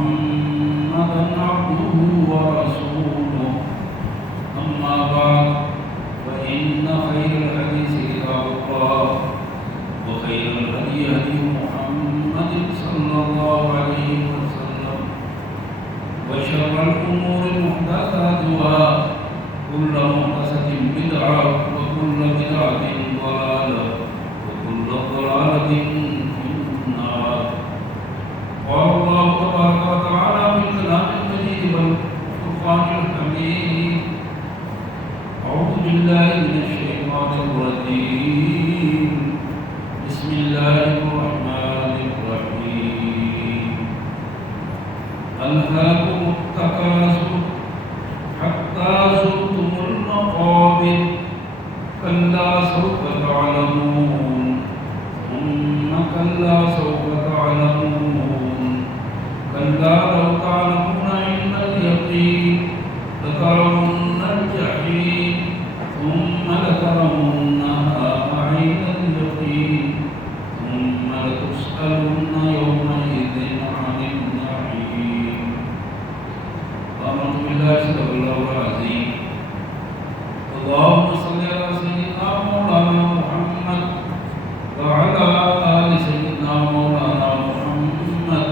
محمدا عبده ورسوله أما بعد فإن خير الحديث كتاب الله وخير الهدي هدي محمد صلى الله عليه وسلم وشر الأمور محدثاتها كل محدثة بدعة وكل بدعة ضلالة وكل ضلالة في النار. قال الله تبارك وتعالى في الكلام المجيد والفرقان الحميد: أعوذ بالله من الشيطان الرجيم. بسم الله الرحمن الرحيم. ألهاكم التكاثر حتى زرتم المقابر كلا سوف تعلمون ثم كلا سوف تعلمون كلا لو تعلمون علم اليقين لترون الجحيم ثم لترونها عين اليقين ثم لتسألن يومئذ عن النعيم. آمنت بالله صدق الله العظيم. اللهم صل على سيدنا مولانا محمد وعلى آل سيدنا مولانا محمد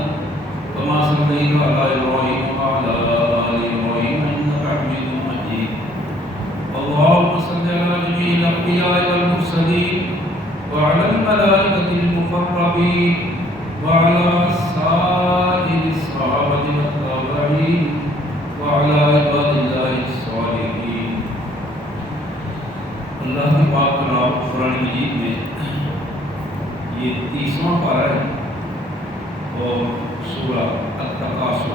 كما صليت على إبراهيم وعلى آل إبراهيم إنك حميد مجيد. اللهم صل على جميع الأنبياء والمرسلين وعلى الملائكة المقربين وعلى سائر الصحابة والتابعين وعلى عباد الله الصالحين. اللہ کی پاک کلام قرآن مجید میں یہ 30واں پارہ ہے اور سورہ التکاثر.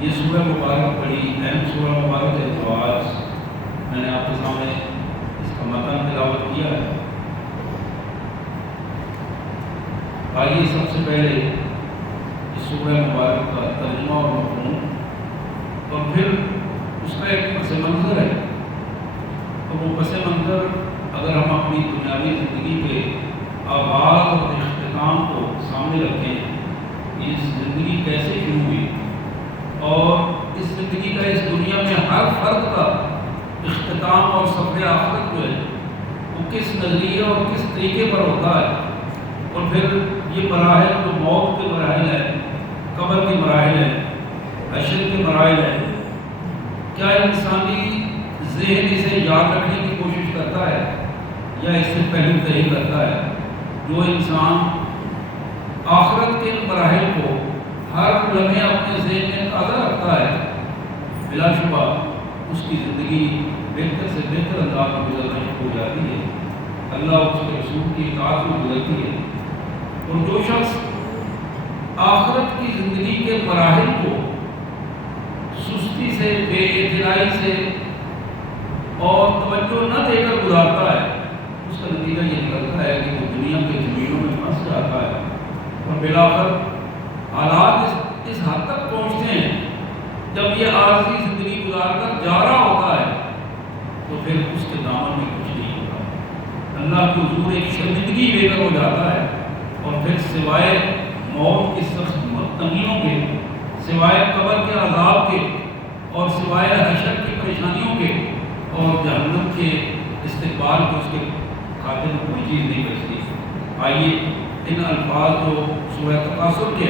یہ سورہ مبارک بڑی اہم سورہ مبارک ہے. تو آج میں نے آپ کے سامنے اس کا متن تلاوت کیا ہے. آئیے سب سے پہلے اس سورہ مبارک کا ترجمہ اور مفہوم اور پھر اس کا ایک پس منظر ہے. تو وہ پس منظر اگر ہم اپنی دنیاوی زندگی کے آغاز اور اختتام کو سامنے رکھیں، اس زندگی کیسے شروع ہوئی اور اس زندگی کا اس دنیا میں ہر فرد کا اختتام اور سفر آخرت جو ہے وہ کس نظریے اور کس طریقے پر ہوتا ہے، اور پھر یہ مراحل جو موت کے مراحل ہیں، قبر کے مراحل ہیں، حشر کے مراحل ہیں، کیا انسانی ذہن اسے یاد رکھنے کی کوشش کرتا ہے یا اس سے پہلو تہی کرتا ہے؟ جو انسان آخرت کے مراحل کو ہر لمحے اپنے ذہن میں تازہ رکھتا ہے، بلا شبہ اس کی زندگی بہتر سے بہتر انداز میں گزرنا ہو جاتی ہے، اللہ اس کے رسول کی اطاعت میں گزرتی ہے. اور جو شخص آخرت کی زندگی کے مراحل کو سستی سے، بے اعتنائی سے اور توجہ نہ دے کر گزارتا ہے، اس کا نتیجہ یہ نکلتا ہے کہ وہ دنیا کے زمینوں میں پھنس جاتا ہے اور بالآخر حالات اس حد تک پہنچتے ہیں جب یہ عارضی زندگی گزار کر جا رہا ہوتا ہے تو پھر اس کے دامن میں کچھ نہیں ہوتا. اللہ کے حضور ایک شرمندگی لے کر ہو جاتا ہے اور پھر سوائے موت کی سخت تنگیوں کے، سوائے قبر کے عذاب کے اور سوائے حشر کی پریشانیوں کے اور جہنم کے استقبال کے اس کے خاطر میں کوئی چیز نہیں بچتی. آئیے ان الفاظ جو سورہ تکاثر کے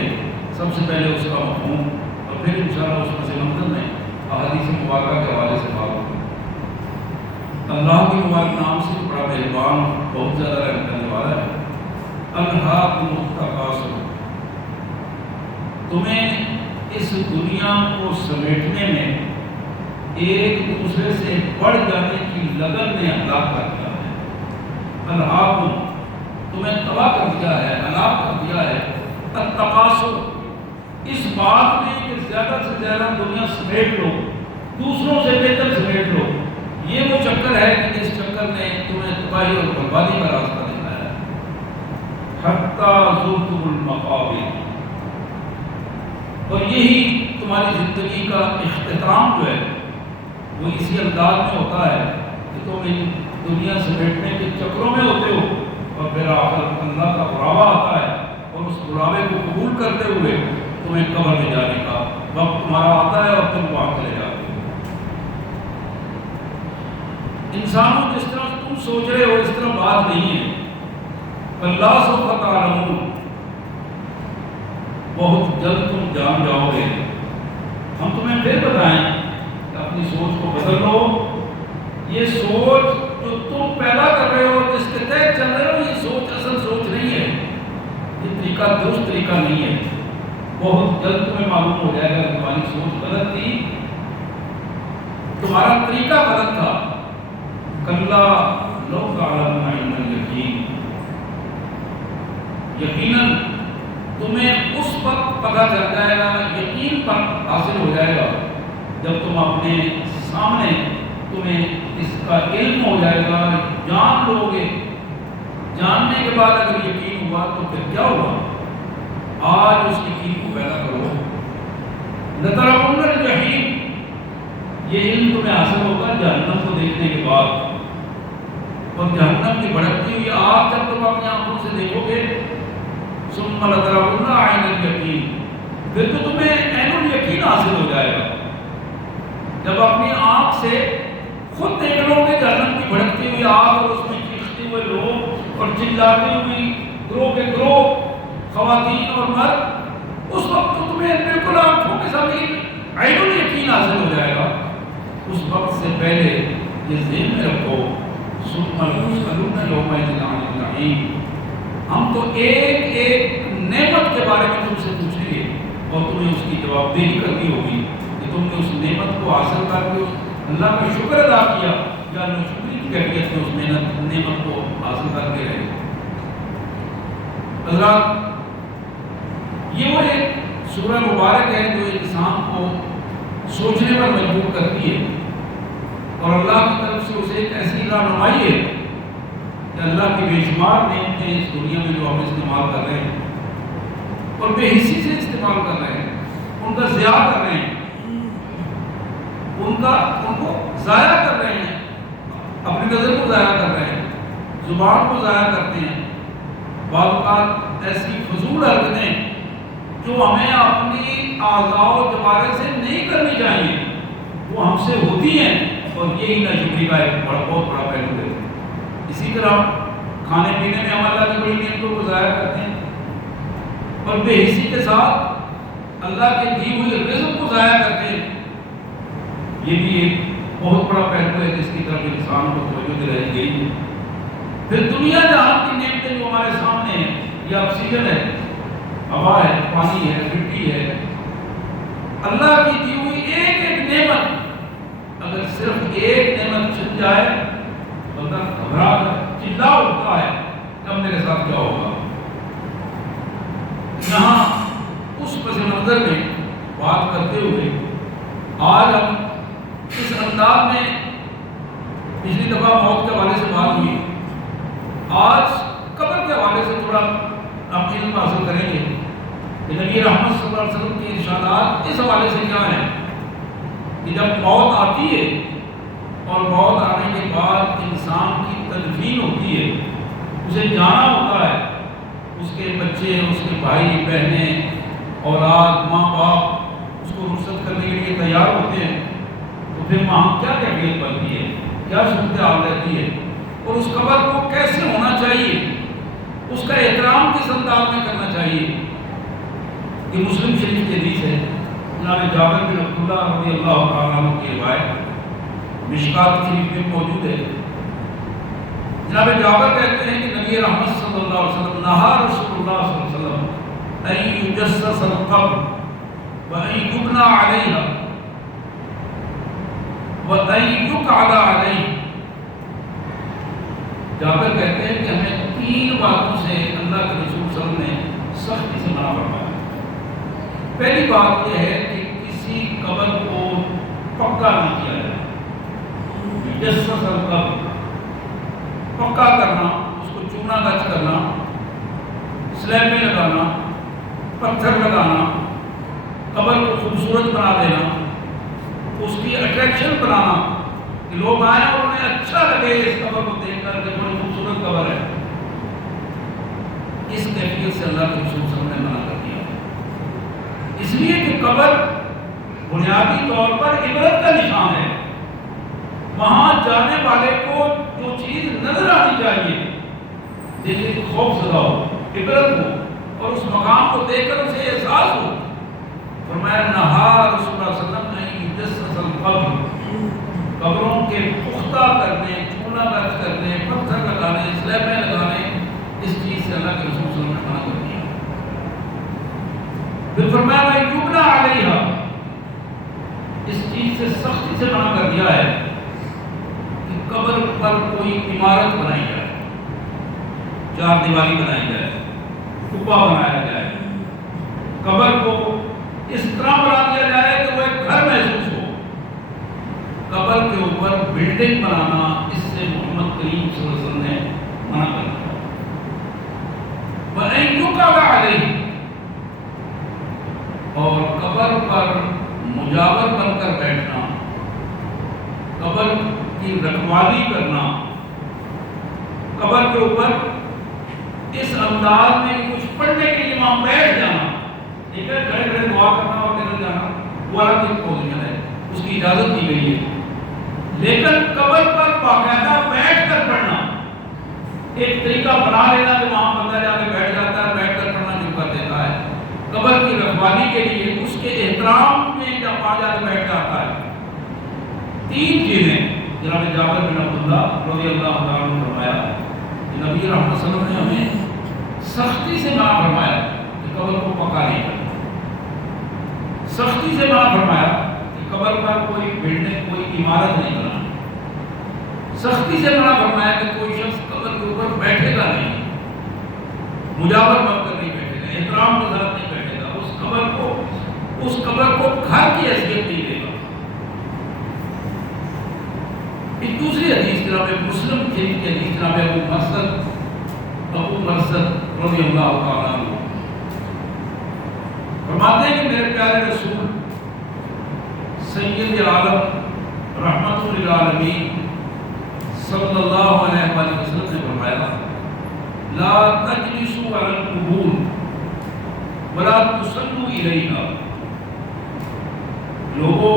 سب سے پہلے اس کا مفہوم اور پھر انشاءاللہ اس پس منظر میں احادیث مبارکہ کے حوالے سے بات ہوگی. اللہ کے مبارک نام سے بڑا مہربان، بہت زیادہ رحم کرنے والا ہے. الہاکم التکاثر، تمہیں اس دنیا کو سمیٹنے میں ایک دوسرے سے بڑھ جانے کی لگن نے ہلاک کر دیا ہے. الہاکم، تمہیں تباہ کر دیا ہے، ہلاک کر دیا ہے. التکاثر، اس بات میں کہ زیادہ سے زیادہ دنیا سمیٹ لو، دوسروں سے بہتر سمیٹ لو، یہ وہ چکر ہے کہ اس چکر نے تمہیں تباہی اور بربادی کا راستہ دکھایا ہے. حتی زرتم المقابر، اور یہی تمہاری زندگی کا اختتام جو ہے وہ اسی انداز میں ہوتا ہے کہ تم ان دنیا سے بیٹھنے کے چکروں میں ہوتے ہو اور پھر آخر اللہ کا بڑھاوا آتا ہے اور اور اس بلاوے کو قبول کرتے ہوئے تمہیں قبر میں جانے کا وقت تمہارا آتا ہے اور تم وہاں چلے جاتے ہو۔ انسانوں جس طرح تم سوچ رہے ہو اس طرح بات نہیں ہے۔ اللہ سوف تعلمون، بہت جلد تم جان جاؤ گے۔ ہم تمہیں پھر بتائیں کہ اپنی سوچ کو بدل لو۔ یہ سوچ جو تم پیدا کر رہے ہو، جس کے تحت چل رہے ہو، یہ سوچ اصل سوچ نہیں ہے، یہ طریقہ درست طریقہ نہیں ہے۔ بہت جلد تمہیں معلوم ہو جائے گا کہ تمہاری سوچ غلط تھی، تمہارا طریقہ غلط تھا۔ کلا لو تعلمون علم الیقین، یقیناً تمہیں اس وقت پتہ چل جائے گا، یقین پر حاصل ہو جائے گا جب تم اپنے سامنے تمہیں اس کا علم ہو جائے گا، جان لو گے۔ جاننے کے بعد اگر یقین ہوا تو پھر کیا ہوا؟ آج اس یقین کو پیدا کرو۔ لترون الجحیم، یہ علم تمہیں حاصل ہوگا جہنم کو دیکھنے کے بعد، اور جہنم کی بھڑکتی ہوئی آگ جب تم اپنی آنکھوں سے دیکھو گے، ثم لترون عین الیقین، پھر تو تمہیں عین الیقین حاصل ہو جائے گا جب اپنی آنکھ سے خود دیکھ لو گے جہنم کی بھڑکتی ہوئی آگ اور اس میں چیختے ہوئے لوگ اور چلاتے ہوئی گروہ کے گروہ خواتین اور مرد، اس وقت تو تمہیں بالکل آنکھوں کے سامنے عین الیقین حاصل ہو جائے گا۔ اس وقت سے پہلے یہ ذہن میں رکھو، ثم لتسألن یومئذ عن النعیم، ہم تو ایک ایک نعمت کے بارے میں تم سے پوچھیں گے اور تمہیں اس کی جواب دہی کرنی ہوگی کہ تم نے اس نعمت کو حاصل کر کے اللہ کا شکر ادا کیا یا ناشکری کی کیفیت میں اس نعمت کو حاصل کر کے رہے۔ حضرات، یہ وہ ایک سورہ مبارک ہے جو انسان کو سوچنے پر مجبور کرتی ہے، اور اللہ کی طرف سے اسے ایک ایسی رہنمائی ہے کہ اللہ کی بے شمار نعمتیں اس دنیا میں جو ہم استعمال کر رہے ہیں اور بے حسی سے استعمال کر رہے ہیں، ان کا ضیاع کر رہے ہیں، ان کو ضائع کر رہے ہیں، اپنی نظر کو ضائع کر رہے ہیں، زبان کو ضائع کرتے ہیں۔ بعض اوقات ایسی فضول حرکتیں جو ہمیں اپنی اعضاء و جوارح سے نہیں کرنی چاہیے وہ ہم سے ہوتی ہیں، اور یہی ناشکری کا ایک بہت بڑا پہلو ہے۔ اسی طرح کھانے پینے میں ہم اللہ کی بڑی نعمتوں کو ضائع کرتے ہیں اور بے حسی کے ساتھ اللہ کے دی ہوئی رزق کو ضائع کرتے ہیں۔ یہ بھی ایک بہت بڑا پہلو ہے جس کی طرف انسان کو توجہ دلائی گئی ہے۔ پھر دنیا جہاں کی نعمتیں جو ہمارے سامنے ہیں، یہ آکسیجن ہے، ہوا ہے، پانی ہے، مٹی ہے، اللہ کی دی ہوئی ایک ایک نعمت اگر صرف ایک نعمت چھن جائے بندہ گھبرا کر چلا اٹھتا ہے کہ اب میرے ساتھ کیا ہوگا۔ یہاں اس پس منظر میں بات کرتے ہوئے آج ہم اس انداز میں، پچھلی دفعہ موت کے حوالے سے بات ہوئی، آج قبر کے حوالے سے تھوڑا ہم علم حاصل کریں گے کہ نبی رحمت صلی اللہ علیہ وسلم کی ارشادات اس حوالے سے کیا ہیں کہ جب موت آتی ہے اور موت آنے کے بعد انسان کی تدفین ہوتی ہے، اسے جانا ہوتا ہے، اس کے بچے، اس کے بھائی بہنیں، اولاد، ماں باپ اس کو رخصت کرنے کے لیے تیار ہوتے ہیں، تو پھر وہاں کیا کیفیت بنتی ہے، کیا صورتحال رہتی ہے، اور اس قبر کو کیسے ہونا چاہیے، اس کا احترام کس انداز میں کرنا چاہیے۔ یہ مسلم شریف کی حدیث ہے، جناب جابر بن عبداللہ رضی اللہ تعالیٰ عنہ کی روایت مشکات شریف میں موجود ہے۔ جناب جابر کہتے ہیں کہ نبی رحمت صلی اللہ علیہ وسلم نہا رسول اللہ صلی اللہ علیہ وسلم ان یجسس القبر وان یبنى علیہا وان یقعد علیہ۔ جابر کہتے ہیں کہ ہمیں تین باتوں سے اللہ کے رسول صلی اللہ علیہ وسلم نے سختی سے منع فرمایا۔ پہلی بات یہ ہے کہ کسی قبر کو پکا نہیں کیا جائے، یجسس القبر، پکا کرنا، اس کو چونا گچ کرنا، سلیب میں لگانا، پتھر لگانا، قبر کو خوبصورت بنا دینا، اس کی اٹریکشن بنانا کہ لوگ آئیں اور انہیں اچھا لگے اس قبر کو دیکھ کر کہ بڑی خوبصورت قبر ہے۔ اس کیفیت سے اللہ کے رسول صلی اللہ بنیادی طور پر عبرت کا نشان ہے. وہاں جانے والے کو جو چیز نظر آنی چاہیے، دل کو خوف زدہ ہو، عبرت ہو، اور اس مقام کو دیکھ کر اسے احساس ہو. فرمایا نہا رسول اللہ صلی اللہ علیہ وسلم نے یجسس القبر، قبروں کے پختہ کرنے، چونا گچ کرنے، پتھر لگانے، سلیبیں لگانے، اس چیز سے اللہ کے رسول صلی اللہ علیہ وسلم نے منع کر دیا. پھر فرمایا میں یبنا علیہا، اس چیز سے سختی سے منع کر دیا ہے کہ قبر پر کوئی عمارت بنائی جائے، چار دیواری بنائی جائے، کپا بنایا جائے، قبر کو اس طرح بنا دیا جائے کہ وہ ایک گھر محسوس ہو. قبر کے اوپر بلڈنگ بنانا، اس سے محمد کریم صلی اللہ علیہ وسلم نے منع کر دیا. وَأَن يُقَعَ عَلَيْهِ، اور قبر پر مجاور بن کر بیٹھنا، قبر کی رکھوالی کرنا، قبر کے اوپر اس انداز میں کچھ پڑھنے کے لیے وہاں بیٹھ جانا، ٹھیک ہے، کھڑے کھڑے دعا کرنا اور نکل جانا، وہ الگ ایک پوزیشن ہے، اس کی اجازت دی گئی ہے. لیکن قبر پر باقاعدہ بیٹھ کر پڑھنا، ایک طریقہ بنا لینا کہ وہاں بندہ جا کے بیٹھ جاتا ہے، بیٹھ کر پڑھنا شروع کر دیتا ہے، قبر کی رکھوالی کے لیے اس کے احترام میں جب آ جا کے بیٹھ جاتا ہے. تین چیزیں جناب جابر بن عبداللہ رضی اللہ عنہ نے فرمایا کہ نبی رحمت صلی اللہ علیہ وسلم نے ہمیں سختی سے منع فرمایا کہ قبر کو پکا نہیں کرنا، سختی سے منع فرمایا کہ قبر پر کوئی بلڈنگ، کوئی عمارت نہیں بنانا، سختی سے منع فرمایا کہ کوئی شخص قبر کے اوپر بیٹھے گا نہیں، مجاور بن کر نہیں بیٹھے گا، احترام کے ساتھ نہیں بیٹھے گا، اس قبر کو گھر کی حیثیت نہیں دے گا. ایک دوسری حدیث جناب مسلم شریف کی حدیث جناب ابو مرثد رضی اللہ تعالیٰ عنہ فرماتے ہیں کہ میرے پیارے رسول سید عالم رحمت للعالمین صلی اللہ علیہ وآلہ وسلم نے فرمایا لا تجلسوا علی القبور ولا تصلوا الیہا. لوگوں،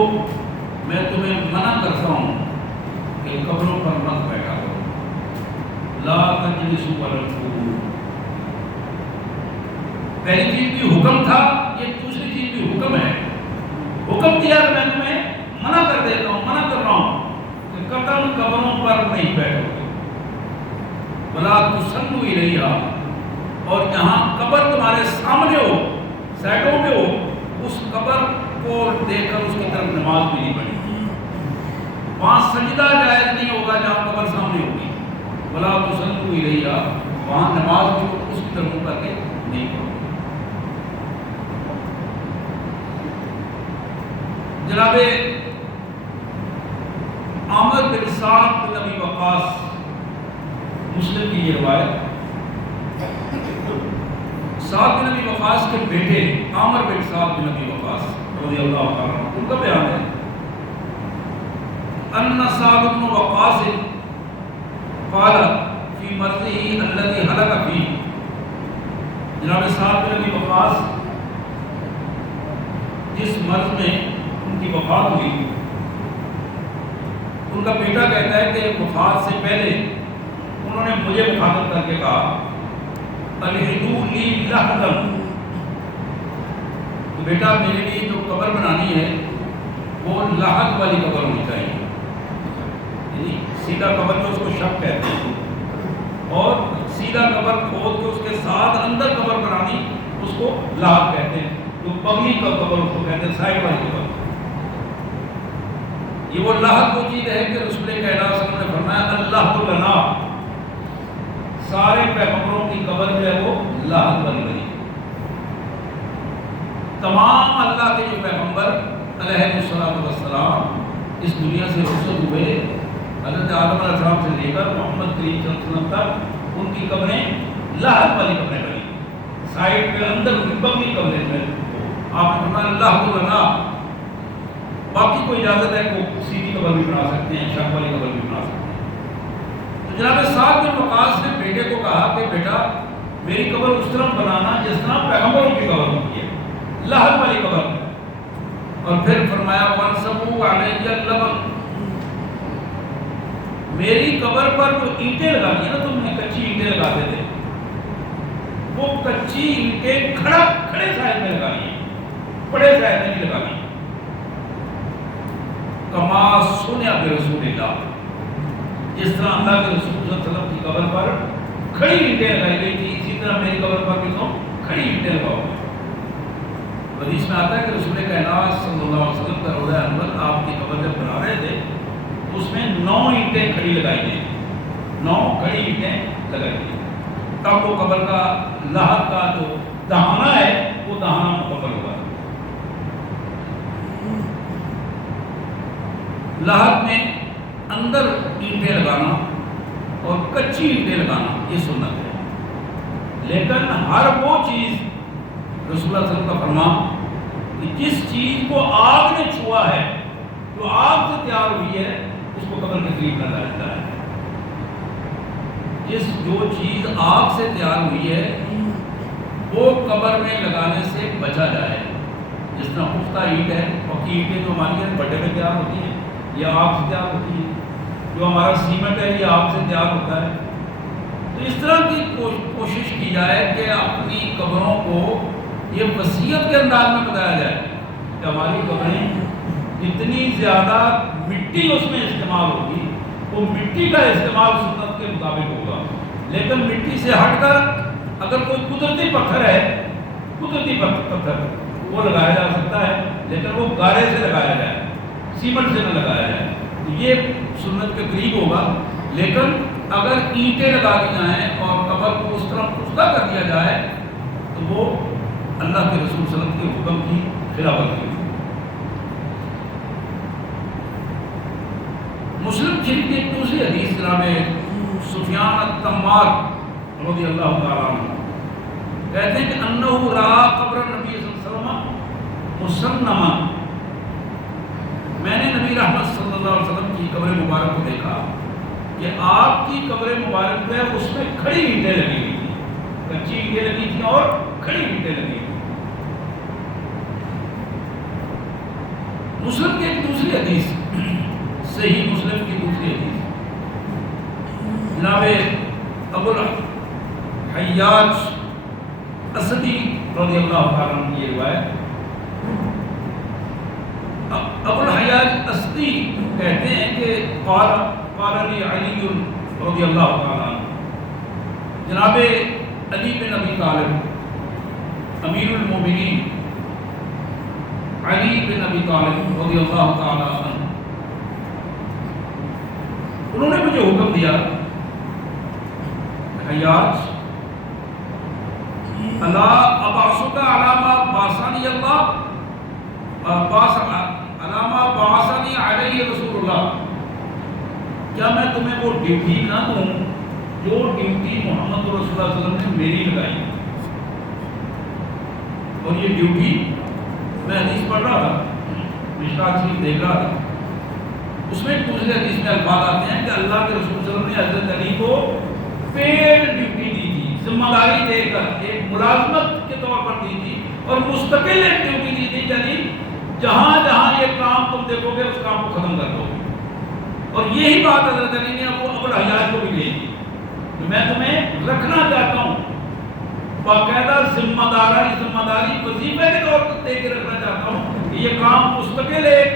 میں تمہیں منع کرتا ہوں کہ قبروں پر مت بیٹھا کرو. لا تجلسوا علی القبور، پہلی چیز بھی حکم تھا، یہ دوسری چیز بھی حکم ہے. حکم دیا کہ میں تمہیں منع کر دیتا ہوں، منع کر رہا ہوں کہ قطعاً قبروں پر نہیں بیٹھو گے. ولا تصلوا الیہا، اور جہاں قبر تمہارے سامنے ہو، سائڈوں میں ہو، اس قبر کو دیکھ کر اس کی طرف نماز بھی نہیں پڑھی. وہاں سجدہ جائز نہیں ہوگا جہاں قبر سامنے ہوگی. ولا تصلوا الیہا، وہاں نماز بھی اس کی طرف کر کے نہیں پڑھو. جناب عامر بن سعد بن ابی وقاص، مسلم کی یہ روایت، سعد بن ابی وقاص کے بیٹے عامر بن سعد بن ابی وقاص رضی اللہ عنہ، ان کا بیان ہے ان سعد بن وقاص قال فی مرضه الذي هلك فيه. جناب سعد بن ابی وقاص جس مرض میں ان کی وفات ہوئی، ان کا بیٹا کہتا ہے کہ وفات سے پہلے انہوں نے مجھے مخاطب کر کے کہا الحدو لی لحدم، بیٹا میرے لیے جو قبر بنانی ہے وہ لحد والی قبر ہونی چاہیے، یعنی سیدھا قبر جو اس کو شق کہتے ہیں، اور سیدھا قبر کھود کے اس کے ساتھ اندر قبر بنانی اس کو لحد کہتے ہیں. تو پگلی کا قبر اس کو کہتے ہیں، سائڈ والی قبر. یہ وہ لحد وہ چیز ہے کہ رسول کائنات صلی اللہ علیہ وسلم نے فرمایا اللہ لنا، سارے پیغمبروں کی قبر جو ہے وہ لحد والی بنی. تمام اللہ کے جو پیغمبر علیہ السلام اس دنیا سے رخصت ہوئے، حضرت آدم علیہ السلام سے لے کر محمد کریم صلی اللہ علیہ وسلم تک ان کی قبریں لحد والی قبریں بنی، سائڈ پہ اندر پگلی قبریں میں. آپ نے فرمایا اللہ لنا، باقی کوئی اجازت ہے کو سیدھی قبر بھی بنا سکتے ہیں، شق والی قبر بھی بنا سکتے ہیں. تو جناب سعد بن وقاص نے بیٹے کو کہا کہ بیٹا میری قبر اس طرح بنانا جس طرح پیغمبروں کی قبر ہوتی ہے، لحد والی قبر. اور پھر فرمایا وَانْصَبُوا عَلَيَّ اللَّبَنَ، میری قبر پر جو اینٹیں لگانی ہے نا، تم نے کچی اینٹیں لگاتے تھے، وہ کچی اینٹیں کھڑے سائز میں لگانی ہے، بڑے سائز میں نہیں لگانی. کما صنع برسول اللہ، جس طرح اللہ کے رسول صلی اللہ علیہ وسلم کی قبر پر کھڑی اینٹیں لگائی گئی تھی، اسی طرح میری قبر پر بھی تم کھڑی اینٹیں لگاؤ گے. حدیث میں آتا ہے کہ رسول کائنات صلی اللہ علیہ وسلم کا روضہ انور آپ کی قبر جب بنا رہے تھے تو اس میں 9 اینٹیں کھڑی لگائی گئی، 9 کھڑی اینٹیں لگائی گئی، تب وہ قبر کا لحد کا جو دہانہ ہے وہ دہانہ مکمل ہوگا. لحد میں اندر اینٹیں لگانا اور کچی اینٹیں لگانا یہ سنت ہے. لیکن ہر وہ چیز رسول اللہ صلی اللہ علیہ وسلم کا فرمان کہ جس چیز کو آگ نے چھوا ہے، جو آگ سے تیار ہوئی ہے، اس کو قبر کے قریب نہ لایا جاتا ہے. جو چیز آگ سے تیار ہوئی ہے وہ قبر میں لگانے سے بچا جائے. جس طرح پختہ اینٹ ہے، پکی اینٹیں جو ہماری بڑے میں تیار ہوتی ہیں یہ آگ سے تیار ہوتی ہے، جو ہمارا سیمنٹ ہے یہ آگ سے تیار ہوتا ہے. تو اس طرح کی کوشش کی جائے کہ اپنی قبروں کو یہ وصیت کے انداز میں بتایا جائے کہ ہماری قبریں جتنی زیادہ مٹی اس میں استعمال ہوگی وہ مٹی کا استعمال سنت کے مطابق ہوگا. لیکن مٹی سے ہٹ کر اگر کوئی قدرتی پتھر ہے، قدرتی پتھر وہ لگایا جا سکتا ہے، لیکن وہ گارے سے لگایا جائے، سیمنٹ سے نہ لگایا جائے، تو یہ سنت کے قریب ہوگا. لیکن اگر اینٹیں لگا دی جائیں اور قبر کو اس طرح پختہ کر دیا جائے تو وہ اللہ کے رسول صلی اللہ علیہ وسلم کے حکم کی خلاف ورزی ہوگی. مسلم شریف کی ایک دوسری حدیث جناب سفیان التمار رضی اللہ تعالیٰ عنہ کہتے ہیں کہ انہ رأى قبر نبی صلی اللہ علیہ وسلم مسنما، میں نے نبی رحمت صلی اللہ علیہ وسلم کی قبر مبارک کو دیکھا کہ آپ کی قبر مبارک میں اس میں کھڑی اینٹیں لگی ہوئی تھی، کچی اینٹیں لگی تھیں اور کھڑی اینٹیں لگی ہوئی. مسلم کی ایک دوسری حدیث، صحیح مسلم کی دوسری حدیث، جناب ابو الحیاج اسدی رضی اللہ تعالیٰ عنہ کی یہ روایت. ابو الحیاج اسدی کہتے ہیں کہ قال لی علی رضی اللہ تعالیٰ عنہ، جناب علی بن ابی طالب امیر المومنین علی بن ابی طالب رضی اللہ تعالیٰ عنہ، انہوں نے مجھے حکم دیا حیاج الا ابعثک علی ما بعثنی اللہ علی ما بعثنی علیہ رسول اللہ، کیا میں تمہیں وہ ڈیوٹی نہ دوں جو ڈیوٹی محمد رسول اللہ صلی اللہ علیہ وسلم نے میری لگائی. اور یہ ڈیوٹی میں حدیث پڑھ رہا تھا، مشکات شریف دیکھ رہا تھا، اس میں ایک دوسرے حدیث میں الفاظ آتے ہیں کہ اللہ کے رسول صلی اللہ علیہ وسلم نے حضرت علی کو پیڈ ڈیوٹی دی تھی، ذمہ داری دے کر ایک ملازمت کے طور پر دی تھی، اور مستقل ایک ڈیوٹی دی تھی کہ علی جہاں جہاں یہ کام تم دیکھو گے اس کام کو ختم کر دو گے. اور یہی بات حضرت علی نے ابو الحیاج کو بھی کہی تھی کہ میں تمہیں رکھنا چاہتا ہوں، باقاعدہ ذمہ داری وظیفے کے طور پر دے کے رکھنا چاہتا ہوں کہ یہ کام مستقل ایک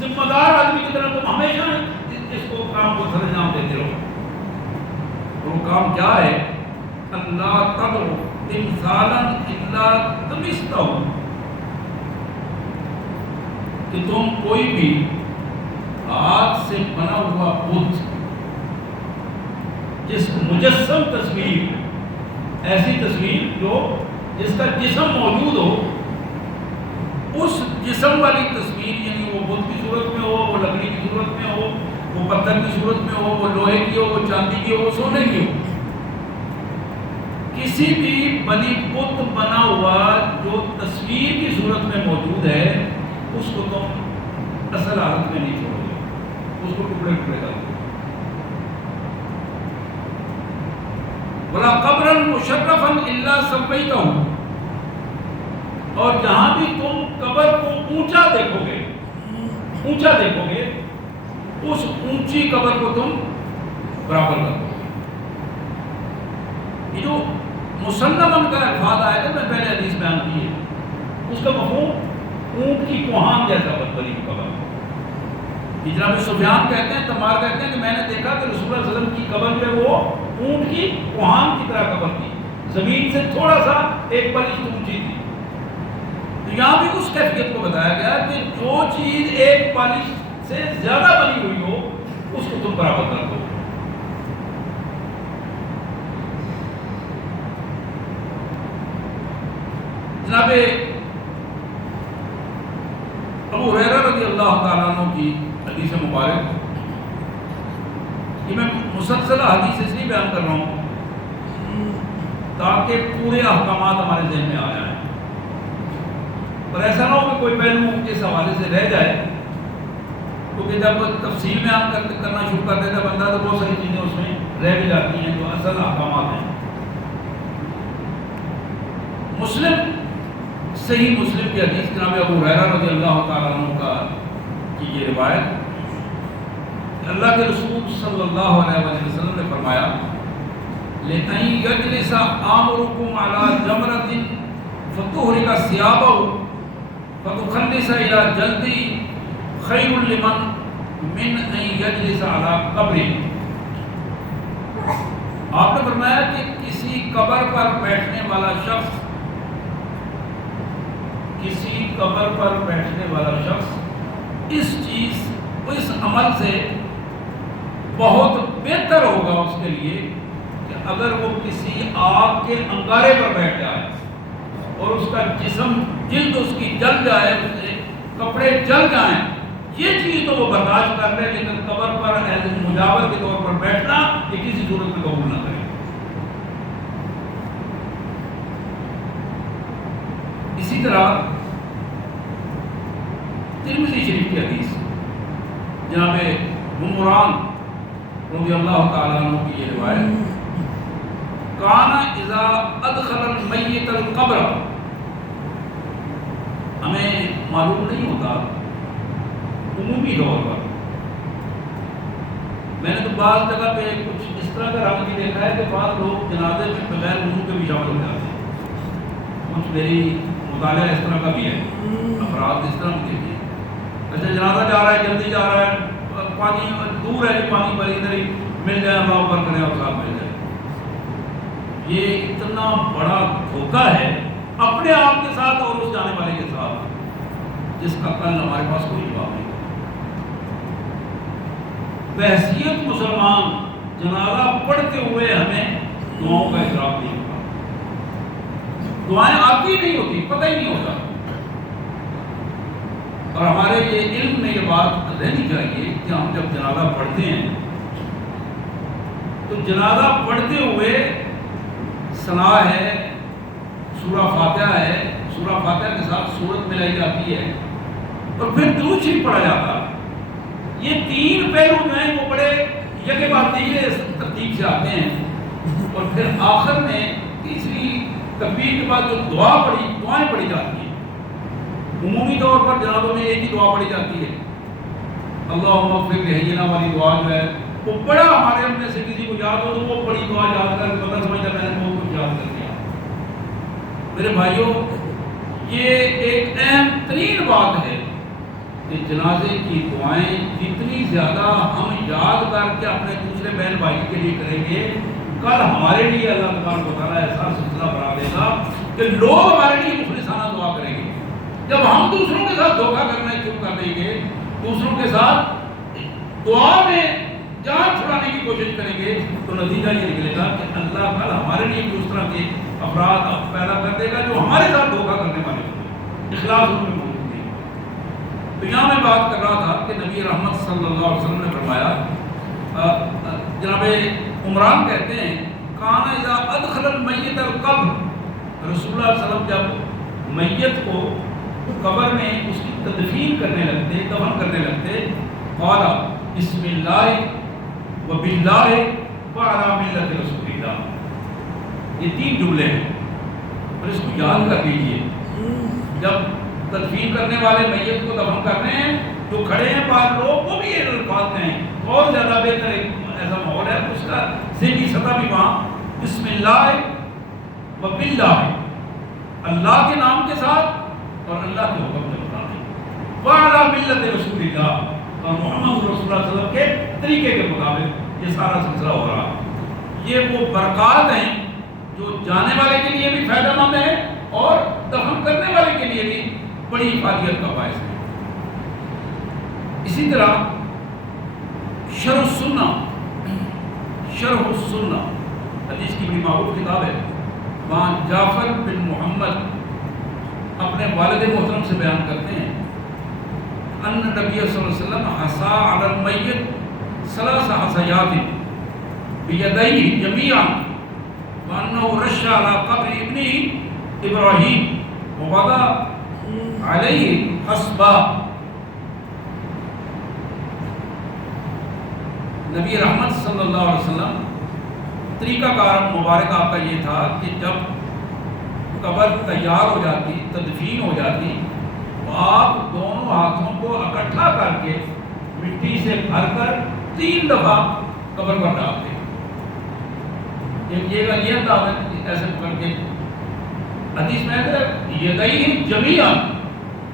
ذمہ دار آدمی کی طرح تم ہمیشہ اس کو کام کو سر انجام دیتے رہو. اور وہ کام کیا ہے؟ اللہ تدعو انسانا الا طمسته، کہ تم کوئی بھی ہاتھ سے بنا ہوا بت، جس مجسم تصویر، ایسی تصویر جو جس کا جسم موجود ہو، اس جسم والی تصویر، یعنی وہ بت کی صورت میں ہو، وہ لکڑی کی صورت میں ہو، وہ پتھر کی صورت میں ہو، وہ لوہے کی ہو، وہ چاندی کی ہو، وہ سونے کی ہو، کسی بھی بنی بت بنا ہوا جو تصویر کی صورت میں موجود ہے اس کو تم اصل حالت میں نہیں چھوڑو گے، اس کو ٹکڑے ٹکڑے کر دو. ولا قبرا مشرفا الا سویتہ، اور جہاں بھی تم قبر کو اونچا دیکھو گے اس اونچی قبر کو تم برابر کر دو گے. یہ جو مسلمن کا الفاظ آئے تھے، میں پہلے حدیث بیان کی ہے، اس کا مفہوم اونٹ کی کوہان جیسا بری قبر. جناب سفیان کہتے ہیں، تمار کہتے ہیں کہ میں نے دیکھا کہ رسول اللہ صلی اللہ علیہ وسلم کی قبر جو ہے وہ اونٹ کی کوہان کی طرح قبر تھی، زمین سے تھوڑا سا ایک پلشت اونچی تھی. تو یہاں بھی اس کیفیت کو بتایا گیا کہ جو چیز ایک پلشت سے زیادہ بنی ہوئی ہو اس کو تم برابر کر دو. جناب ابو ہریرہ رضی اللہ تعالیٰ عنہ کی حدیث مبارک، یہ میں مسلسل حدیث اس لیے بیان کر رہا ہوں تاکہ پورے احکامات ہمارے ذہن میں آ جائیں، اور ایسا نہ ہو کہ کوئی پہلو اس حوالے سے رہ جائے، کیونکہ جب تفصیل میں کرنا شروع کر دیتا بندہ تو بہت ساری چیزیں اس میں رہ بھی جاتی ہیں جو اصل احکامات ہیں. صحیح مسلم کی حدیث جناب ابو ہریرہ رضی اللہ تعالیٰ عنہ کا کی یہ روایت، اللہ کے رسول صلی اللہ علیہ وسلم نے فرمایا لِأَنْ يَجْلِسَ آمُرُكُمْ عَلَى جَمْرَةٍ فَتُحْرِقَ ثِيَابَهُ فَتُخَلِّصَ إِلَى جَلْدِهِ خَيْرٌ لِمَنْ مِنْ أَنْ يَجْلِسَ عَلَى قَبْرِهِ. آپ نے فرمایا کہ کسی قبر پر بیٹھنے والا شخص اس عمل سے بہت بہتر ہوگا اس کے لیے کہ اگر وہ کسی آگ کے انگارے پر بیٹھ جائے اور اس کا جسم جلد اس کی جل جائے، اس کے کپڑے جل جائیں، یہ چیز تو وہ برداشت کر لے، لیکن قبر پر مجاور کے طور پر بیٹھنا یہ کسی صورت میں قبول نہ کرے. اسی طرح ترمذی شریف کی حدیث جناب عمران رضی اللہ تعالیٰ عنہ کی یہ روایت، کان اذا ادخل المیت القبر، ہمیں معلوم نہیں ہوتا عمومی طور پر، میں نے تو بعض جگہ پہ کچھ اس طرح کا رنگ بھی دیکھا ہے کہ بعض لوگ جنازے میں بغیر وضو کے بھی شامل ہو جاتے ہیں. کچھ میری مطالعہ اس طرح کا بھی ہے، افراد اس طرح بھی دیکھیے، اچھا جنازہ جا رہا ہے، جلدی جا رہا ہے، پانی دور ہے، پانی پر ادھر ہی مل جائے، اللہ اوپر کرے اور ساتھ مل جائے. یہ اتنا بڑا دھوکہ ہے اپنے آپ کے ساتھ اور اس جانے والے کے ساتھ، جس کا کل ہمارے پاس کوئی جواب نہیں. بحیثیت مسلمان جنازہ پڑھتے ہوئے ہمیں دعاؤں کا اعتراف نہیں ہوتا، دعائیں آتی نہیں ہوتی، پتہ ہی نہیں ہوتا. اور ہمارے یہ علم میں یہ بات رہنی چاہیے کہ ہم جب جنازہ پڑھتے ہیں تو جنازہ پڑھتے ہوئے ثنا ہے، سورہ فاتحہ ہے، سورہ فاتحہ کے ساتھ سورت ملائی جاتی ہے، اور پھر درود شریف پڑھا جاتا ہے. یہ تین پہلو جو ہیں وہ بڑے یکے بعد دیگرے ترتیب سے آتے ہیں، اور پھر آخر میں تیسری تکبیر کے بعد جو دعائیں پڑھی جاتی ہیں. عمومی طور پر جنازوں میں ایک ہی دعا پڑھی جاتی ہے، اللہم اغفر لحینا والی دعا جو ہے وہ بڑا ہمارے اپنے سے کسی کو یاد ہو تو وہ بڑی دعا یاد کر پتہ سمجھتا میں نے بہت کچھ یاد کر دیا. میرے بھائیوں، یہ ایک اہم ترین بات ہے کہ جنازے کی دعائیں جتنی زیادہ ہم یاد کر کے اپنے دوسرے بہن بھائی کے لیے کریں گے، کل ہمارے لیے اللہ تبارک و تعالیٰ ایسا سلسلہ بنا دے گا کہ لوگ ہمارے لیے مخلصانہ دعا کریں گے. جب ہم دوسروں کے ساتھ دھوکہ کرنا شروع کر دیں گے، دوسروں کے ساتھ دعا میں جان چھڑانے کی کوشش کریں گے، تو نتیجہ یہ نکلے گا کہ اللہ کل ہمارے لیے بھی اس طرح کے افراد پیدا کر دے گا جو ہمارے ساتھ دھوکہ کرنے والے ہوں گے، اخلاص ان میں موجود نہیں. تو یہاں میں بات کر رہا تھا کہ نبی رحمت صلی اللہ علیہ وسلم نے فرمایا، جناب عمران کہتے ہیں کان اذا ادخل المیت القبر، رسول اللہ صلی اللہ علیہ وسلم جب میت کو قبر میں اس کی تدفین کرنے لگتے، دفن کرنے لگتے، قال بسم اللہ و باللہ و علی ملت رسول اللہ. یہ تین جملے ہیں اور اس کو یاد کر لیجیے. جب تدفین کرنے والے میت کو دفن کر رہے ہیں، جو کھڑے ہیں بعض لوگ وہ بھی یہ الفاظ ہیں، اور زیادہ بہتر ایسا ماحول ہے، اس کا ذہنی سطح بھی وہاں بسم اللہ و باللہ، اللہ کے نام کے ساتھ اور اللہ کے حکم کے مطابق، وعلی ملت رسول اللہ، اور محمد رسول اللہ صلی اللہ علیہ وسلم کے طریقے کے مطابق یہ سارا سلسلہ ہو رہا۔ یہ وہ برکات ہیں جو جانے والے کے لیے بھی فائدہ مند ہے اور دفن کرنے والے کے لیے بھی بڑی افادیت کا باعث ہے۔ اسی طرح شرح السنہ، شرح السنہ حدیث کی بڑی معروف کتاب ہے، وہاں جعفر بن محمد اپنے والد محترم سے بیان کرتے ہیں ان نبی صلی اللہ علیہ وسلم حصا علی المیت ثلاث حصیات بیدیہ جمیعا وانہ رش علی قبر ابنہ ابراہیم ووضع علیہ حصبا۔ نبی رحمت صلی اللہ علیہ وسلم طریقہ کار مبارک آپ کا یہ تھا کہ جب قبر تیار ہو جاتی، تدفین ہو جاتی، تو آپ دونوں ہاتھوں کو اکٹھا کر کے مٹی سے بھر کر 3 دفعہ قبر پر ڈالتے۔ یہ انداز ہے ایسے پکڑ کے، حدیث میں ہے یدیہ جمیعا،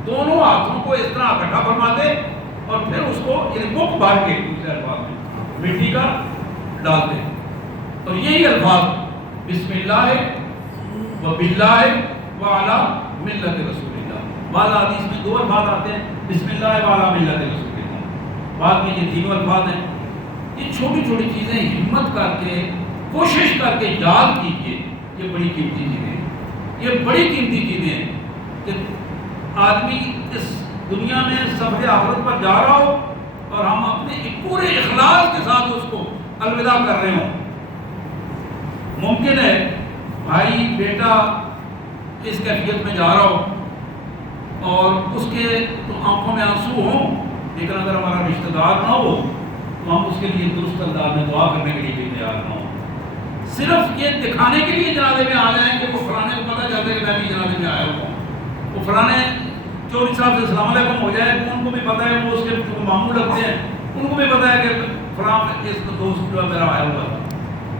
دونوں ہاتھوں کو اس طرح اکٹھا فرماتے اور پھر اس کو بک بھر کے دوسرے الفاظ میں مٹی کا ڈالتے، اور یہی الفاظ بسم اللہ و باللہ وعلی ملت رسول اللہ۔ بعض حدیث میں 2 الفاظ آتے ہیں، بسم اللہ وعلی ملت رسول اللہ، بعد میں یہ 3 الفاظ ہیں۔ یہ چھوٹی چھوٹی چیزیں ہمت کر کے کوشش کر کے یاد کیجیے، یہ بڑی قیمتی چیزیں ہیں، یہ بڑی قیمتی چیزیں ہیں کہ آدمی اس دنیا میں سفر آخرت پر جا رہا ہو اور ہم اپنے ایک پورے اخلاص کے ساتھ اس کو الوداع کر رہے ہوں۔ ممکن ہے بھائی بیٹا اس کیفیت میں جا رہا ہو اور اس کے تو آنکھوں میں آنسو ہوں، لیکن اگر ہمارا رشتہ دار نہ ہو تو ہم اس کے لیے درست انداز میں دعا کرنے کے لیے بھی تیار نہ ہوں۔ صرف یہ دکھانے کے لیے جنازے میں آ جائیں کہ وہ فلانے کو پتہ چلتا ہے کہ میں بھی جنازے میں آیا ہوں، وہ فلانے چوری صاحب سے السلام علیکم ہو جائے، ان کو بھی پتہ ہے، وہ اس کے ماموں لگتے ہیں، ان کو بھی پتہ ہے کہ فلاں اس دوست جو میرا آیا ہوا ہے۔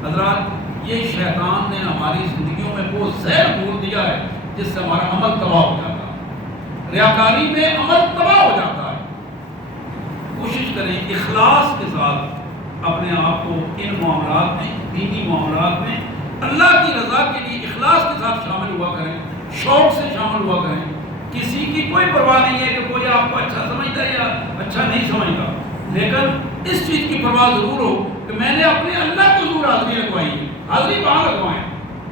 حضرات، یہ شیطان نے ہماری زندگیوں میں وہ زہر گھول دیا ہے جس سے ہمارا عمل تباہ ہو جاتا ہے، ریاکاری میں عمل تباہ ہو جاتا ہے۔ کوشش کریں اخلاص کے ساتھ اپنے آپ کو ان معاملات میں، دینی معاملات میں اللہ کی رضا کے لیے اخلاص کے ساتھ شامل ہوا کریں، شوق سے شامل ہوا کریں۔ کسی کی کوئی پرواہ نہیں ہے کہ کوئی آپ کو اچھا سمجھتا ہے یا اچھا نہیں سمجھتا، لیکن اس چیز کی پرواہ ضرور ہو کہ میں نے اپنے اللہ کو ضرور حاضری لگوائی ہے۔ حاضری کہاں لگوائیں؟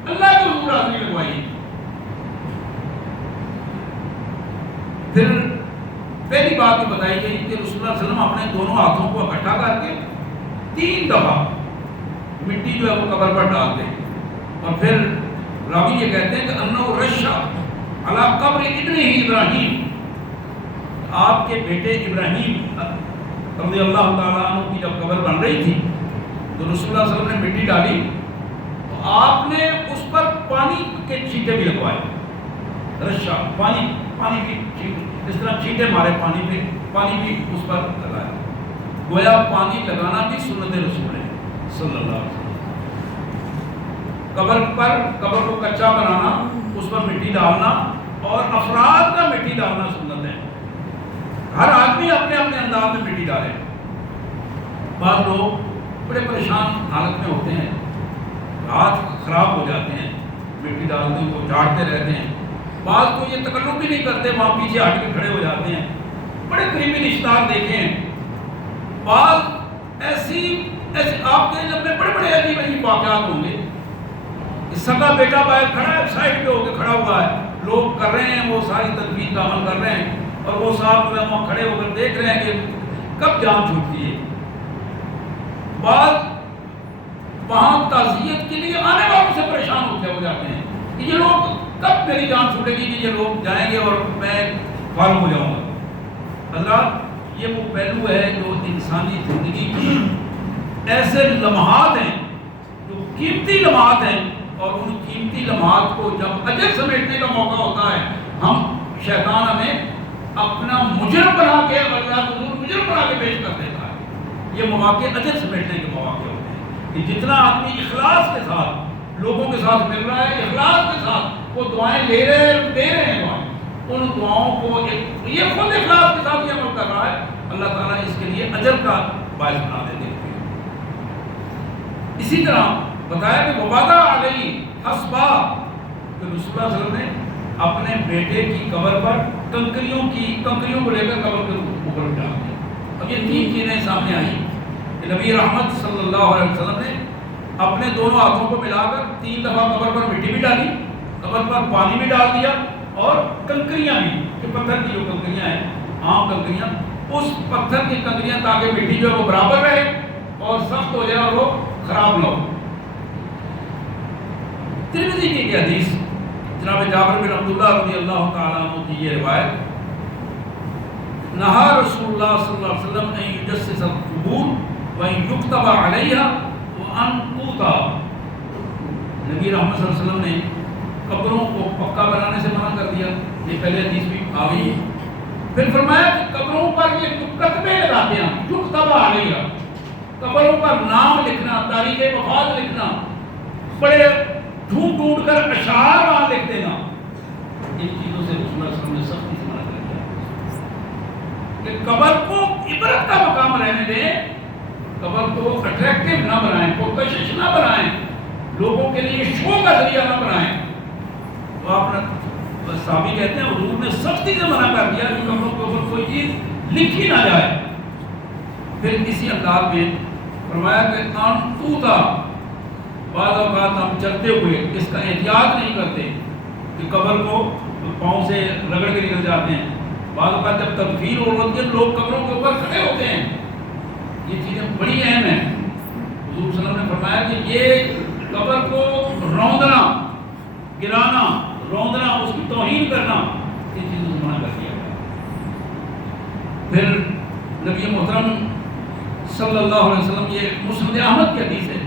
اللہ کو ضرور حاضری لگوائی۔ پھر پہلی بات یہ بتائی گئی کہ رسول اللہ صلی اللہ علیہ وسلم اپنے دونوں ہاتھوں کو اکٹھا کر کے 3 دفعہ مٹی جو ہے وہ قبر پر ڈالتے، اور پھر راوی یہ کہتے ہیں کہ انہ رشا علی قبر ابنہ ابراہیم، آپ کے بیٹے ابراہیم رضی اللہ تعالیٰ عنہ کی جب قبر بن رہی تھی تو رسول اللہ صلی اللہ علیہ وسلم نے مٹی ڈالی، تو آپ نے اس پر پانی کے چھینٹے بھی لگوائے، رشا پانی کی چھینٹے، اس طرح چھینٹے مارے پانی پہ، پانی بھی اس پر لگایا، گویا پانی لگانا بھی سنت رسول ہے صلی اللہ علیہ وسلم۔ قبر کو کچا بنانا، اس پر مٹی ڈالنا اور افراد کا مٹی ڈالنا سنت ہے۔ ہر آدمی اپنے اپنے انداز میں مٹی ڈالے۔ بعض لوگ بڑے پریشان حالت میں ہوتے ہیں، ہاتھ خراب ہو جاتے ہیں، مٹی ڈالتے ہیں وہ جھاڑتے رہتے ہیں، بعض کو یہ تکلف بھی نہیں کرتے، وہاں پیچھے ہٹ کے کھڑے ہو جاتے ہیں۔ بڑے قریبی رشتہ دار دیکھے ہیں، بعض ایسی آپ کے علم میں بڑے عجیب واقعات ہوں گے، سگا بیٹا باہر کھڑا ہے، سائڈ پہ ہو کے کھڑا ہوا ہے، لوگ کر رہے ہیں وہ ساری تدبیر کا عمل کر رہے ہیں، اور وہ صاحب وہاں کھڑے ہو کر دیکھ رہے ہیں کہ کب جان چھوٹتی ہے۔ بعض وہاں تعزیت کے لیے آنے والوں سے پریشان ہو جاتے ہیں کہ یہ لوگ کب میری جان چھوٹے گی کہ یہ لوگ جائیں گے اور میں فارغ ہو جاؤں گا۔ حضرات، یہ وہ پہلو ہے جو انسانی زندگی کی ایسے لمحات ہیں جو قیمتی لمحات ہیں، اور ان قیمتی لمحات کو جب اجل سمیٹنے کا موقع ہوتا ہے، ہم شیطان ہمیں اپنا مجرم بنا کے اللہ حضور مجرم بنا کے پیش کر دیتا ہے. یہ مواقع اجر سمیٹنے کے مواقع ہوتے ہیں کہ جتنا آدمی اخلاص کے ساتھ لوگوں کے ساتھ مل رہا ہے، اخلاص کے ساتھ وہ دعائیں دے رہے ہیں دعائیں، ان دعاؤں کو یہ خود اخلاص کے ساتھ یہ عمل کر رہا ہے، اللہ تعالیٰ اس کے لیے اجر کا باعث بنا دیتے ہیں. اسی طرح بتایا کہ وبادہ علیہ حسبا کہ رسول اللہ صلی اللہ علیہ وسلم نے اپنے بیٹے کی قبر پر کنکریوں کو لے کر قبر کے اوپر ڈال دیا. اب یہ تین چیزیں سامنے آئیں کہ نبی رحمت صلی اللہ علیہ وسلم نے اپنے دونوں ہاتھوں کو ملا کر 3 دفعہ قبر پر مٹی بھی ڈالی، قبر پر پانی بھی ڈال دیا اور کنکریاں بھی، کہ پتھر کی جو کنکریاں ہیں عام کنکریاں، اس پتھر کی کنکریاں تاکہ مٹی جو ہے وہ برابر رہے اور سخت ہو جائے اور وہ خراب نہ ہو. ترمذی کی ایک حدیث جناب جابر بن عبداللہ رضی اللہ تعالیٰ عنہ کی یہ روایت، نہا رسول اللہ صلی اللہ علیہ وسلم ان یجسس القبور وان یکتب علیہا وان توطا. نبی رحمت صلی اللہ علیہ وسلم نے قبروں کو پکا بنانے سے منع کر دیا، یہ پہلے حدیث بھی آ گئی ہے. پھر فرمایا کہ قبروں پر یہ کتبے لگاتے ہیں، یکتب علیہا، قبروں پر نام لکھنا، تاریخ وفات لکھنا، بڑے ڈھونڈ کر اشعار وہاں لکھ دینا، ان چیزوں سے رسول اللہ صلی اللہ علیہ وسلم نے سختی سے منع کر دیا کہ قبر کو عبرت کا مقام رہنے دیں، قبر کو اٹریکٹیو نہ بنائیں، کو کشش نہ بنائیں، لوگوں کے لیے شو کا ذریعہ نہ بنائیں. تو آپ نے صحابی کہتے ہیں حضور نے سختی سے منع کر دیا کہ قبروں کے اوپر کوئی چیز لکھی نہ جائے. پھر اسی انداز میں فرمایا کہ ان توطا، بعض اوقات ہم چلتے ہوئے اس کا احتیاط نہیں کرتے کہ قبر کو پاؤں سے رگڑ کے نکل جاتے ہیں. بعض اوقات جب تدفین ہو رہی ہے لوگ قبروں کے اوپر کھڑے ہوتے ہیں. یہ چیزیں بڑی اہم ہیں. حضور صلی اللہ علیہ وسلم نے فرمایا کہ یہ قبر کو روندنا، گرانا، روندنا، اس کی توہین کرنا، یہ چیزوں سے منع کر دیا گیا. پھر نبی محترم صلی اللہ علیہ وسلم، یہ مسند احمد کی حدیث ہے،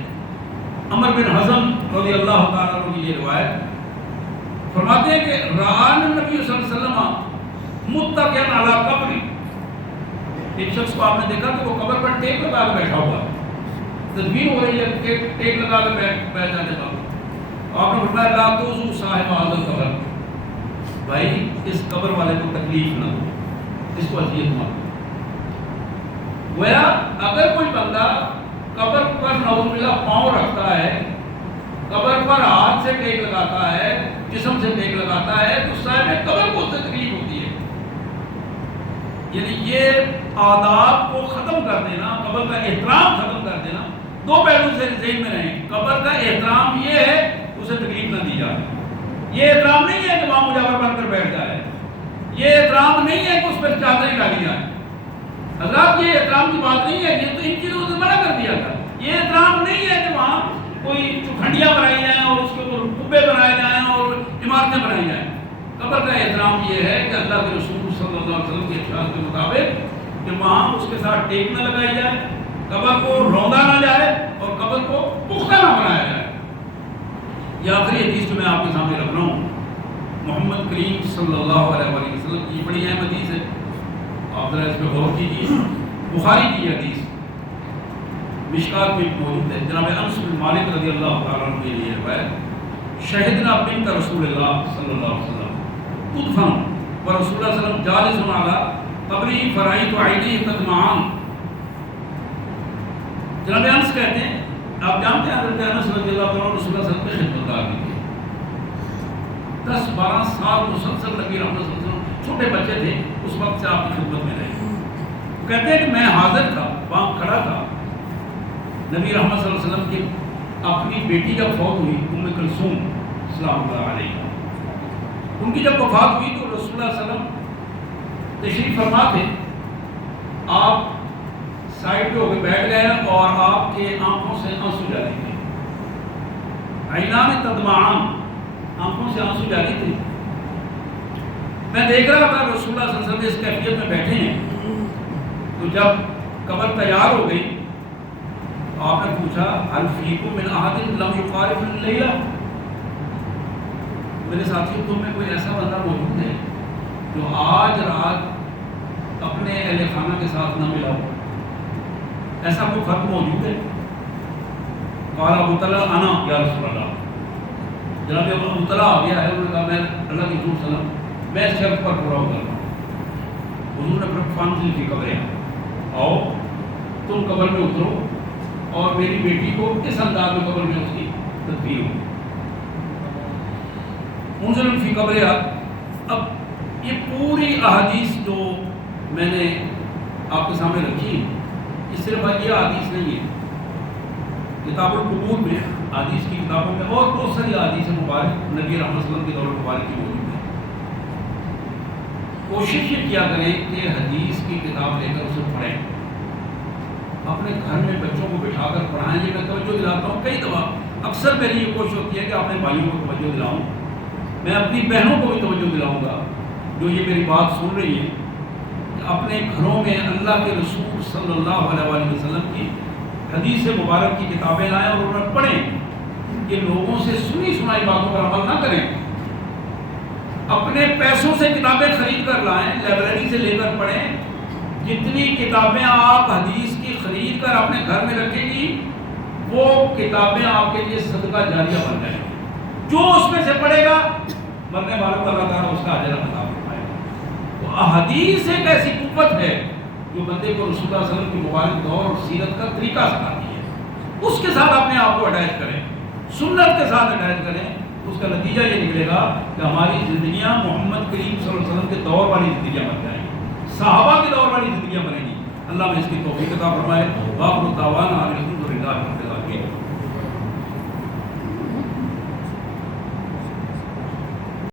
عمر بن حزم رضی اللہ تعالیٰ عنہ کی یہ روایت فرماتے ہیں کہ رآن النبی صلی اللہ علیہ وسلم متکئا علی قبری. ایک شخص کو آپ نے دیکھا کہ وہ قبر پر ٹیک لگا کے بیٹھا ہوا ہے، تدفین ہو رہی ہے، ٹیک لگا کے بیٹھ جاتے ہیں. آپ نے فرمایا لا توزو صاحب هذا القبر، بھائی اس قبر والے کو تکلیف نہ دو، اس کو اذیت مت دو. گویا اگر کوئی بندہ قبر پر نعوذ باللہ پاؤں رکھتا ہے، قبر پر ہاتھ سے ٹیک لگاتا ہے، جسم سے ٹیک لگاتا ہے، تو صاحب قبر کو اس سے تکلیف ہوتی ہے. یعنی یہ آداب کو ختم کر دینا، قبر کا احترام ختم کر دینا. دو پہلو سے ذہن میں رہیں. قبر کا احترام یہ ہے اسے تکلیف نہ دی جائے. یہ احترام نہیں ہے کہ وہاں مجاور بن کر بیٹھ جائے. یہ احترام نہیں ہے کہ اس پر چادریں ڈالی جائیں. حضرات یہ احترام کی بات نہیں ہے، یہ تو ان چیزوں سے منع کر دیا تھا. یہ احترام نہیں ہے کہ وہاں کوئی کھنڈیاں بنائی جائیں اور اس کے اوپر قبے بنائے جائیں اور عمارتیں بنائی جائیں. قبر کا احترام یہ ہے کہ اللہ کے رسول صلی اللہ علیہ وسلم کے ارشاد کے مطابق کہ وہاں اس کے ساتھ ٹیک نہ لگائی جائے، قبر کو روندا نہ جائے اور قبر کو پختہ نہ بنایا جائے. یہ آخری حدیث جو میں آپ کے سامنے رکھ رہا ہوں، محمد کریم صلی اللہ علیہ وسلم کی بڑی اہم حدیث ہے، آپ ذرا اس پہ غور کیجیے. بخاری کی حدیث مشکات میں موجود ہے. جناب انس بن مالک رضی اللہ تعالیٰ عنہ کے لیے روایت، شہدنا بنت رسول اللہ صلی اللہ علیہ وسلم تدفن ورسول اللہ صلی اللہ علیہ وسلم جالس علی قبری فرأیت عینیہ تدمعان. جناب انس کہتے ہیں، آپ جانتے ہیں حضرت انس رضی اللہ تعالیٰ عنہ رسول اللہ صلی اللہ علیہ وسلم کی خدمتگار بھی تھے. 10-12 سال مسلسل نبی رحمت صلی اللہ علیہ وسلم، چھوٹے بچے تھے اس وقت سے آپ کی خدمت میں رہے. کہتے ہیں کہ میں حاضر تھا، وہاں کھڑا تھا. نبی رحمت صلی اللہ علیہ وسلم کی اپنی بیٹی جب فوت ہوئی، ام کلثوم سلام اللہ علیہ، ان کی جب وفات ہوئی تو رسول اللہ صلی اللہ علیہ وسلم تشریف فرما تھے. آپ سائڈ پہ ہو کے بیٹھ گئے اور آپ کے آنکھوں سے آنسو جاری تھے. عینان تدمعان، آنکھوں سے آنسو جاری تھے. میں دیکھ رہا تھا رسول اللہ صلی اللہ علیہ وسلم اس کیفیت میں بیٹھے ہیں. تو جب قبر تیار ہو گئی، آپ نے پوچھا هل فیکم من احد لم یقارف اللیلہ، میرے ساتھی تم میں کوئی ایسا بندہ موجود ہے جو آج رات اپنے اہل خانہ کے ساتھ نہ ملا ہو؟ ایسا کوئی خط موجود ہے؟ قال ابو طلحہ انا یا رسول اللہ، جناب ابو طلحہ آ گیا ہے، انہوں نے کہا میں اللہ کے رسول صلی اللہ علیہ وسلم میں اس شرط پر پورا اتر رہا ہوں۔ حضور نے پھر فانزل کی قبر آؤ تم قبر میں اترو اور میری بیٹی کو اس انداز میں قبر میں اس کی تدفین ہو۔ منزل فی قبر۔ اب یہ پوری احادیث جو میں نے آپ کے سامنے رکھی، یہ صرف یہ حدیث نہیں ہے، کتاب القبور میں حدیث کی کتابوں میں اور بہت ساری حدیث مبارک نبی رحمت صلی اللہ علیہ وسلم کے دور مبارک کی موجود ہے۔ کوشش یہ کیا کریں کہ حدیث کی کتاب لے کر اسے پڑھیں، اپنے گھر میں بچوں کو بٹھا کر پڑھائیں۔ یہ میں توجہ دلاتا ہوں کئی دفعہ، اکثر میری یہ کوشش ہوتی ہے کہ اپنے بھائیوں کو توجہ دلاؤں، میں اپنی بہنوں کو بھی توجہ دلاؤں گا جو یہ میری بات سن رہی ہیں، کہ اپنے گھروں میں اللہ کے رسول صلی اللہ علیہ وآلہ وسلم کی حدیث مبارک کی کتابیں لائیں اور انہیں پڑھیں۔ یہ لوگوں سے سنی سنائی باتوں پر عمل نہ کریں، اپنے پیسوں سے کتابیں خرید کر لائیں، لائبریری سے لے کر پڑھیں۔ جتنی کتابیں آپ حدیث کی خرید کر اپنے گھر میں رکھیں گی، وہ کتابیں آپ کے لیے صدقہ جاریہ بن جائیں گی۔ جو اس میں سے پڑھے گا مرنے والوں کو اللہ تعالیٰ اس کا اجر عطا فرمائے گا۔ تو احادیث ایک ایسی قوت ہے جو بندے کو رسول اللہ صلی اللہ علیہ وسلم کی مبارک دور اور سیرت کا طریقہ سکھاتی ہے۔ اس کے ساتھ اپنے آپ کو اٹیچ کریں، سنت کے ساتھ اٹیچ کریں، اس کا نتیجہ یہ نکلے گا کہ ہماری زندگیاں محمد کریم صلی اللہ علیہ وسلم کے دور والی زندگیاں بن جائیں گی، صحابہ کے دور والی زندگیاں بنیں گی۔ اللہ میں اس کی توفیق عطا فرمائے۔ وآخر دعوانا